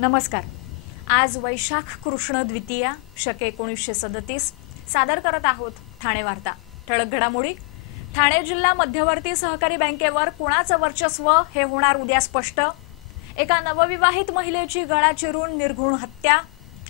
नमस्कार. आज वैशाख कृष्ण द्वितीया शके एकोणीसशे सदतीस. सादर करत आहोत ठाणे वार्ता. ठळक घडामोडी. ठाणे जिल्हा मध्यवर्ती सहकारी बँकेवर कुणाचं वर्चस्व हे होणार उद्या स्पष्ट. एका नवविवाहित महिलेची गळा चिरून निर्घुण हत्या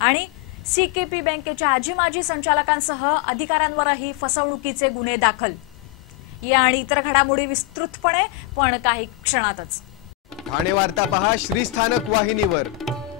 आणि सीकेपी बँकेच्या आजी माजी संचालकांसह अधिकाऱ्यांवरही फसवणुकीचे गुन्हे दाखल. या आणि इतर घडामोडी विस्तृतपणे पण काही क्षणातच. ठाणे वार्ता पहा श्रीस्थानक वाहिनीवर.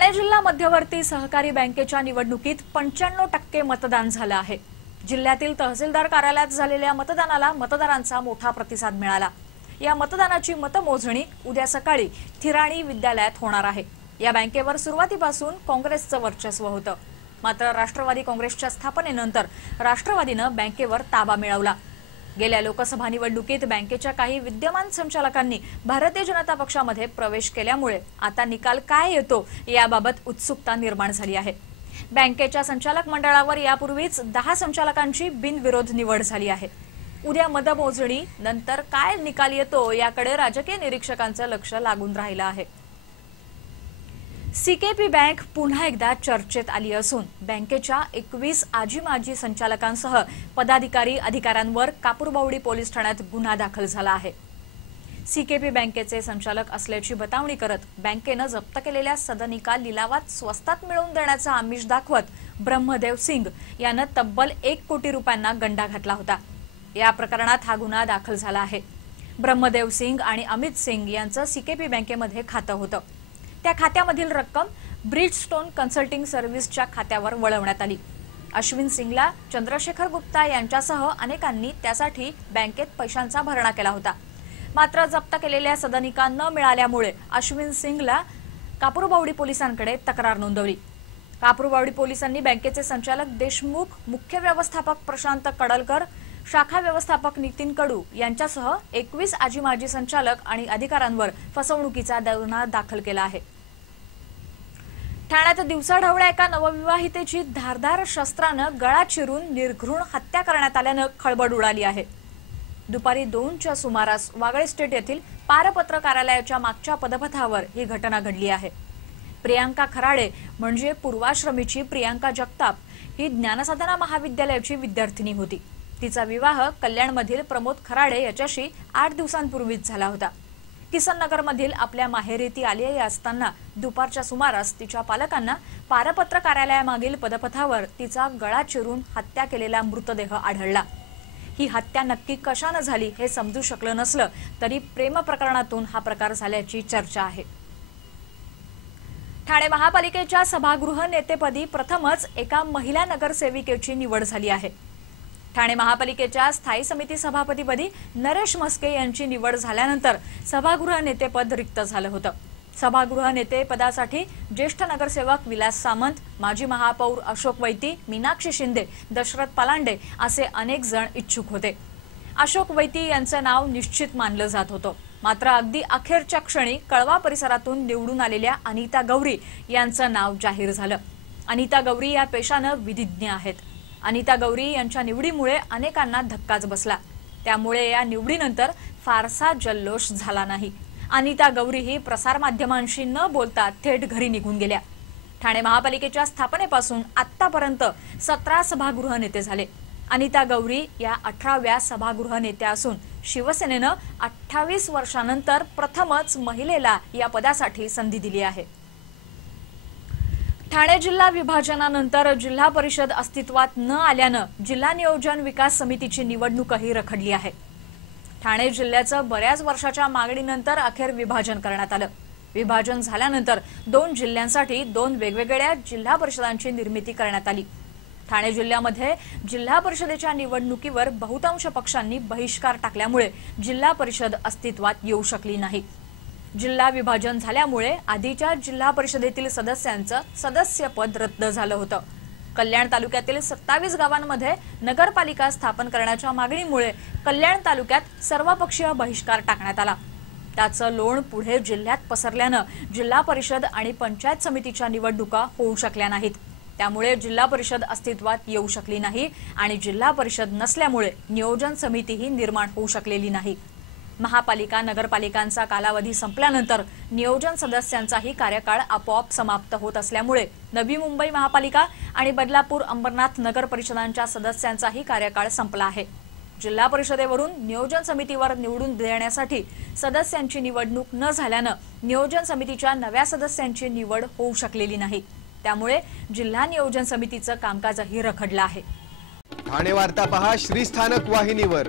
ठाणे जिल्हा मध्यवर्ती सहकारी बँकेच्या निवडणुकीत पंच्याण्णव टक्के मतदान झालं आहे. जिल्ह्यातील तहसीलदार कार्यालयात झालेल्या मतदानाला मतदारांचा मोठा प्रतिसाद मिळाला. या मतदानाची मतमोजणी उद्या सकाळी थिराणी विद्यालयात होणार आहे. या बँकेवर सुरुवातीपासून काँग्रेसचं वर्चस्व होतं. मात्र राष्ट्रवादी काँग्रेसच्या स्थापनेनंतर राष्ट्रवादीनं बँकेवर ताबा मिळवला. गेल्या लोकसभा निवडणुकीत बँकेच्या काही विद्यमान संचालकांनी भारतीय जनता पक्षामध्ये प्रवेश केल्यामुळे आता निकाल काय येतो याबाबत उत्सुकता निर्माण झाली आहे. बँकेच्या संचालक मंडळावर यापूर्वीच दहा संचालकांची बिनविरोध निवड झाली आहे. उद्या मतमोजणी नंतर काय निकाल येतो याकडे राजकीय निरीक्षकांचं लक्ष लागून राहिलं आहे. सीकेपी बँक पुन्हा एकदा चर्चेत आली असून बँकेच्या एकवीस आजी माजी संचालकांसह पदाधिकारी अधिकाऱ्यांवर कापूरबावडी पोलीस ठाण्यात गुन्हा दाखल झाला आहे. सीकेपी बँकेचे संचालक असल्याची बतावणी करत बँकेनं जप्त केलेल्या सदनिका लिलावात स्वस्तात मिळवून देण्याचा आमिष दाखवत ब्रह्मदेव सिंग यानं तब्बल एक कोटी रुपयांना गंडा घातला होता. या प्रकरणात हा गुन्हा दाखल झाला आहे. ब्रह्मदेव सिंग आणि अमित सिंग यांचं सीकेपी बँकेमध्ये खातं होतं. त्या खात्यामधील रक्कम ब्रिजस्टोन कन्सल्टिंग सर्व्हिसच्या खात्यावर वळवण्यात आली. अश्विन सिंगला चंद्रशेखर गुप्ता यांच्यासह अनेकांनी त्यासाठी बँकेत पैशांचा भरणा केला होता. मात्र जप्त केलेल्या सदनिका न मिळाल्यामुळे अश्विन सिंगला कापूरबावडी पोलिसांकडे तक्रार नोंदवली. कापूरबावडी पोलिसांनी बँकेचे संचालक देशमुख मुख्य व्यवस्थापक प्रशांत कडलकर शाखा व्यवस्थापक नितीन कडू यांच्यासह एकवीस आजी माजी संचालक आणि अधिकाऱ्यांवर फसवणुकीचा गुन्हा दाखल केला आहे. ठाण्यात दिवसाढवळ्या एका नवविवाहितेची धारधार शस्त्रानं गळा चिरून निर्घृण हत्या करण्यात आल्यानं खळबळ उडाली आहे. दुपारी दोनच्या सुमारास वागळे स्टेट येथील पारपत्र कार्यालयाच्या मागच्या पदपथावर ही घटना घडली आहे. प्रियांका खराडे म्हणजे पूर्वाश्रमीची प्रियांका जगताप ही ज्ञानसाधना महाविद्यालयाची विद्यार्थिनी होती. तिचा विवाह कल्याणमधील प्रमोद खराडे याच्याशी आठ दिवसांपूर्वीच झाला होता. किसननगरमधील आपल्या माहेरी ती आली असताना दुपारच्या सुमारास तिच्या पालकांना पारपत्र कार्यालयामागील पदपथावर तिचा गळा चिरून हत्या केलेला मृतदेह आढळला. ही हत्या नक्की कशानं झाली हे समजू शकलं नसलं तरी प्रेम प्रकरणातून हा प्रकार झाल्याची चर्चा आहे. ठाणे महापालिकेच्या सभागृह नेतेपदी प्रथमच एका महिला नगरसेविकेची निवड झाली आहे. ठाणे महापालिकेच्या स्थायी समिती सभापतीपदी नरेश मस्के यांची निवड झाल्यानंतर सभागृह नेतेपद रिक्त झालं होतं. सभागृह नेते पदासाठी ज्येष्ठ नगरसेवक विलास सामंत माजी महापौर अशोक वैती मीनाक्षी शिंदे दशरथ पलांडे असे अनेक जण इच्छुक होते. अशोक वैती यांचं नाव निश्चित मानलं जात होतं. मात्र अगदी अखेरच्या क्षणी कळवा परिसरातून निवडून आलेल्या अनिता गौरी यांचं नाव जाहीर झालं. अनिता गौरी या पेशानं विधिज्ञ आहेत. अनिता गौरी यांच्या निवडीमुळे अनेकांना धक्काच बसला. त्यामुळे या निवडीनंतर फारसा जल्लोष झाला नाही. अनिता गौरी ही प्रसारमाध्यमांशी न बोलता थेट घरी निघून गेल्या. ठाणे महापालिकेच्या स्थापनेपासून आतापर्यंत सतरा सभागृह नेते झाले. अनिता गौरी या अठराव्या सभागृह नेत्या असून शिवसेनेनं अठ्ठावीस वर्षानंतर प्रथमच महिलेला या पदासाठी संधी दिली आहे. ठाणे जिल्हा विभाजनानंतर जिल्हा परिषद अस्तित्वात न आल्यानं जिल्हा नियोजन विकास समितीची निवडणूकही रखडली आहे. ठाणे जिल्ह्याचं बऱ्याच वर्षाच्या मागणीनंतर अखेर विभाजन करण्यात आलं. विभाजन झाल्यानंतर दोन जिल्ह्यांसाठी दोन वेगवेगळ्या जिल्हा परिषदांची निर्मिती करण्यात आली. ठाणे जिल्ह्यामध्ये जिल्हा परिषदेच्या निवडणुकीवर बहुतांश पक्षांनी बहिष्कार टाकल्यामुळे जिल्हा परिषद अस्तित्वात येऊ शकली नाही. जिल्हा विभाजन झाल्यामुळे आधीच्या जिल्हा परिषदेतील सदस्यांचं सदस्यपद रद्द झालं होतं. कल्याण तालुक्यातील सत्तावीस गावांमध्ये नगरपालिका स्थापन करण्याच्या मागणीमुळे कल्याण तालुक्यात सर्वपक्षीय बहिष्कार टाकण्यात आला. त्याचं लोण पुढे जिल्ह्यात पसरल्यानं जिल्हा परिषद आणि पंचायत समितीच्या निवडणुका होऊ शकल्या नाहीत. त्यामुळे जिल्हा परिषद अस्तित्वात येऊ शकली नाही आणि जिल्हा परिषद नसल्यामुळे नियोजन समितीही निर्माण होऊ शकलेली नाही. महापालिका नगरपालिकांचा कालावधी संपल्यानंतर नियोजन सदस्यांचाही कार्यकाळ आपोआप समाप्त होत असल्यामुळे नवी मुंबई महापालिका आणि बदलापूर अंबरनाथ नगर परिषदांच्या सदस्यांचाही कार्यकाळ संपला आहे. जिल्हा परिषदेवरून नियोजन समितीवर निवडून देण्यासाठी सदस्यांची निवडणूक न झाल्यानं नियोजन समितीच्या नव्या सदस्यांची निवड होऊ शकलेली नाही. त्यामुळे जिल्हा नियोजन समितीचं कामकाजही रखडलं आहे. ठाणे वार्ता पहा श्रीस्थानक वाहिनीवर.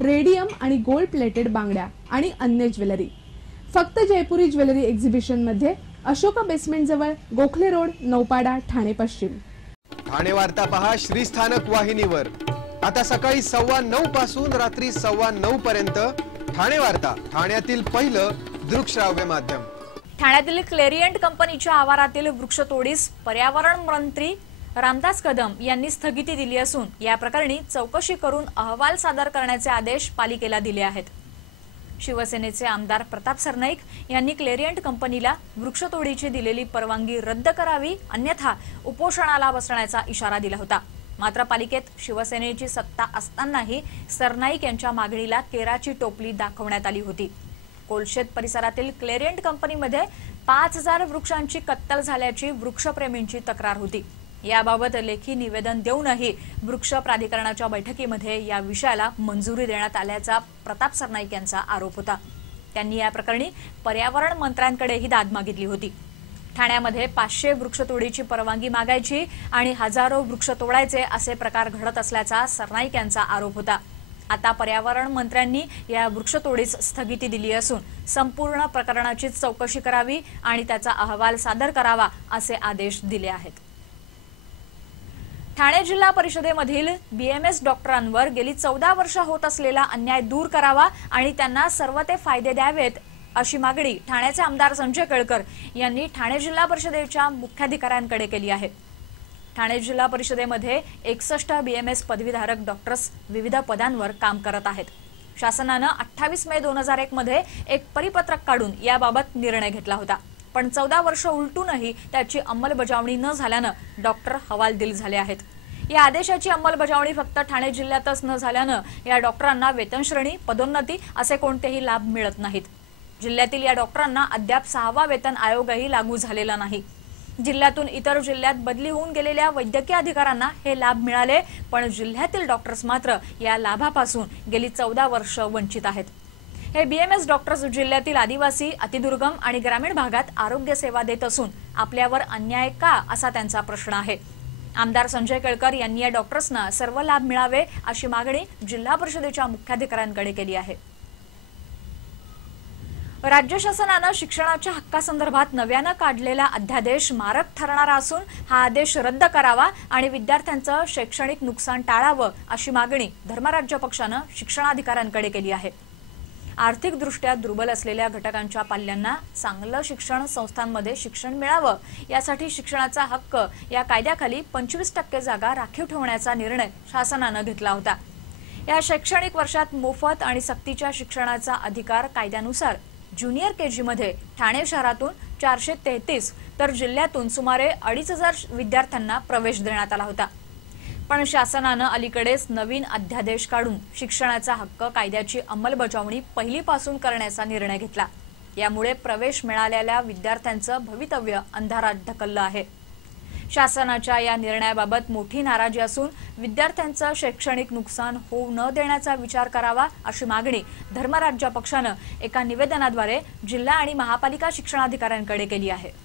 radium आणि गोल्ड प्लेटेड बांगड्या आणि अन्य ज्वेलरी. फक्त जयपुरी ज्वेलरी एक्झिबिशनमध्ये अशोका बेसमेंट जवळ गोखले रोड नौपाडा ठाणे पश्चिम. ठाणे वार्ता पहा श्रीस्थानक वाहिनीवर. आता सकाळी सव्वा नऊ पासून रात्री सव्वा नऊ पर्यंत ठाणे वार्ता ठाण्यातील पहिलं दृकश्राव्य माध्यम. ठाण्यातील क्लेरियंट कंपनीच्या आवारातील वृक्षतोडीस पर्यावरण मंत्री रामदास कदम यांनी स्थगिती दिली असून या प्रकरणी चौकशी करून अहवाल सादर करण्याचे आदेश पालिकेला दिले आहेत. शिवसेनेचे आमदार प्रताप सरनाईक यांनी क्लेरियंट कंपनीला वृक्षतोडीची दिलेली परवानगी रद्द करावी अन्यथा उपोषणाला बसण्याचा इशारा दिला होता. मात्र पालिकेत शिवसेनेची सत्ता असतानाही सरनाईक यांच्या मागणीला केराची टोपली दाखवण्यात आली होती. कोलशेत परिसरातील क्लेरियंट कंपनीमध्ये पाच हजार वृक्षांची कत्तल झाल्याची वृक्षप्रेमींची तक्रार होती. याबाबत लेखी निवेदन देऊनही वृक्ष प्राधिकरणाच्या बैठकीमध्ये या विषयाला मंजुरी देण्यात आल्याचा प्रताप सरनाईक यांचा आरोप होता. त्यांनी या प्रकरणी पर्यावरण मंत्र्यांकडेही दाद मागितली होती. ठाण्यामध्ये पाचशे वृक्षतोडीची परवानगी मागायची आणि हजारो वृक्ष तोडायचे असे प्रकार घडत असल्याचा सरनाईक यांचा आरोप होता. आता पर्यावरण मंत्र्यांनी या वृक्षतोडीस स्थगिती दिली असून संपूर्ण प्रकरणाची चौकशी करावी आणि त्याचा अहवाल सादर करावा असे आदेश दिले आहेत. ठाणे जिल्हा परिषदेमधील बीएमएस डॉक्टरांवर गेली चौदा वर्ष होत असलेला अन्याय दूर करावा आणि त्यांना सर्व ते फायदे द्यावेत अशी मागणी ठाण्याचे आमदार संजय केळकर यांनी ठाणे जिल्हा परिषदेच्या मुख्याधिकाऱ्यांकडे केली आहे. ठाणे जिल्हा परिषदेमध्ये एकसष्ट बीएमएस पदवीधारक डॉक्टर्स विविध पदांवर काम करत आहेत. शासनानं अठ्ठावीस मे दोन हजार एक मध्ये एक परिपत्रक काढून याबाबत निर्णय घेतला होता. पण चौदा वर्ष उलटूनही त्याची अंमलबजावणी न झाल्यानं डॉक्टर हवालदिल झाले आहेत. या आदेशाची अंमलबजावणी फक्त ठाणे जिल्ह्यातच न झाल्यानं या डॉक्टरांना वेतनश्रेणी पदोन्नती असे कोणतेही लाभ मिळत नाहीत. जिल्ह्यातील या डॉक्टरांना अद्याप सहावा वेतन आयोगही लागू झालेला नाही. जिल्ह्यातून इतर जिल्ह्यात बदली होऊन गेलेल्या वैद्यकीय अधिकाऱ्यांना हे लाभ मिळाले पण जिल्ह्यातील डॉक्टर्स मात्र या लाभापासून गेली चौदा वर्ष वंचित आहेत. हे बीएमएस डॉक्टर्स जिल्ह्यातील आदिवासी अतिदुर्गम आणि ग्रामीण भागात आरोग्य सेवा देत असून आपल्यावर अन्याय का असा त्यांचा प्रश्न आहे. आमदार संजय केळकर यांनी या डॉक्टर्सना सर्व लाभ मिळावे अशी मागणी जिल्हा परिषदेच्या मुख्याधिकाऱ्यांकडे केली आहे. राज्य शासनानं शिक्षणाच्या हक्कासंदर्भात नव्यानं काढलेला अध्यादेश मारक ठरणारा असून हा आदेश रद्द करावा आणि विद्यार्थ्यांचं शैक्षणिक नुकसान टाळावं अशी मागणी धर्मराज्य पक्षानं शिक्षणाधिकाऱ्यांकडे केली आहे. आर्थिकदृष्ट्या दुर्बल असलेल्या घटकांच्या पाल्यांना चांगलं शिक्षण संस्थांमध्ये शिक्षण मिळावं यासाठी शिक्षणाचा हक्क या कायद्याखाली पंचवीस टक्के जागा राखीव ठेवण्याचा निर्णय शासनानं घेतला होता. या शैक्षणिक वर्षात मोफत आणि सक्तीच्या शिक्षणाचा अधिकार कायद्यानुसार ज्युनियर के जीमध्ये ठाणे शहरातून चारशे तेहतीस तर जिल्ह्यातून सुमारे अडीच हजार विद्यार्थ्यांना प्रवेश देण्यात आला होता. पण शासनानं अलीकडेच नवीन अध्यादेश काढून शिक्षणाचा हक्क कायद्याची अंमलबजावणी पहिलीपासून करण्याचा निर्णय घेतला. यामुळे प्रवेश मिळालेल्या विद्यार्थ्यांचं भवितव्य अंधारात ढकललं आहे. शासनाच्या या निर्णयाबाबत मोठी नाराजी असून विद्यार्थ्यांचं शैक्षणिक नुकसान होऊ न देण्याचा विचार करावा अशी मागणी धर्मराज्य पक्षानं एका निवेदनाद्वारे जिल्हा आणि महापालिका शिक्षणाधिकाऱ्यांकडे केली आहे.